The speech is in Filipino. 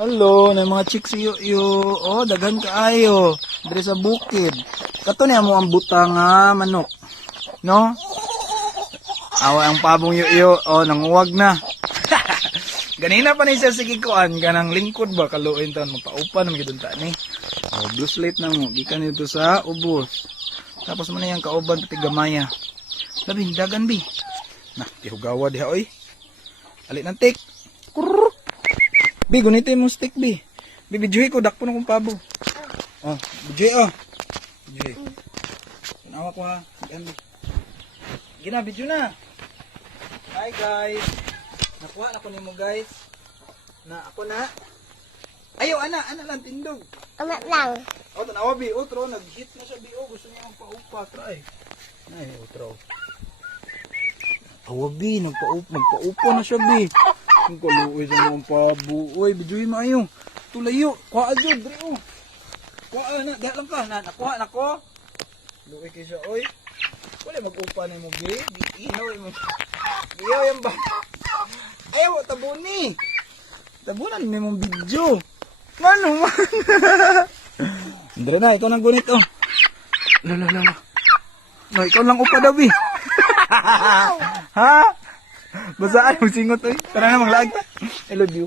Hello, na mga chicks yo. Oh, daghan kaayo. Dire sa bukid. Kato niya mo ang butang nga manok. No? Awa ang pabong yo. Oh, nanguwag na. Ganina pa ni siya sige kuan kanang lingkod ba kaluoy taon magpaupa na magidun ta ni. Oh, blue slate na mo gikan dito sa ubos. Tapos man yang kauban pati gamaya. Labi dagan bi. Nah, tihugawa diha oy. Ali nang tik. Kurr. Bi, gunitin mo stick, Bi. Bi, bidyuhi ko, dakpo na kong pabo. Oh, bidyuhi, oh. Bidyuhi. Tanawa ko, ha. Yan, Bi. Gina, bidyo na. Hi, guys. Nakuha na ko ni mo, guys. Na, ako na. Ayaw, ana lang, tindog. Amat lang. Oh, tanawa, Bi. Otro, nag-hit na siya, Bi. Oh, gusto niya magpa-upa. Try. Ay, otro. Tawa, Bi. Nagpa-upa na siya, Bi. Ang kaluoy sa mga pabo. Uy, bidyuhin mo ayo. Tulayo. Kuha dyan, Dre, oh. Kuha na. Dahil lang ka. Nakuha na ko. Luoy kayo siya, oy. Wala mag-upa na mo, Bi. Di ihaw mo. Ihaw yan ba? Ayaw, tabuni. Tabunan mo mong video. Mano, man. Dre na, ikaw nang gunit, oh. Lala. No, ikaw lang upa daw, Bi. Ha? Basaan mo singot, oy. Tara na, maglaag. I love you.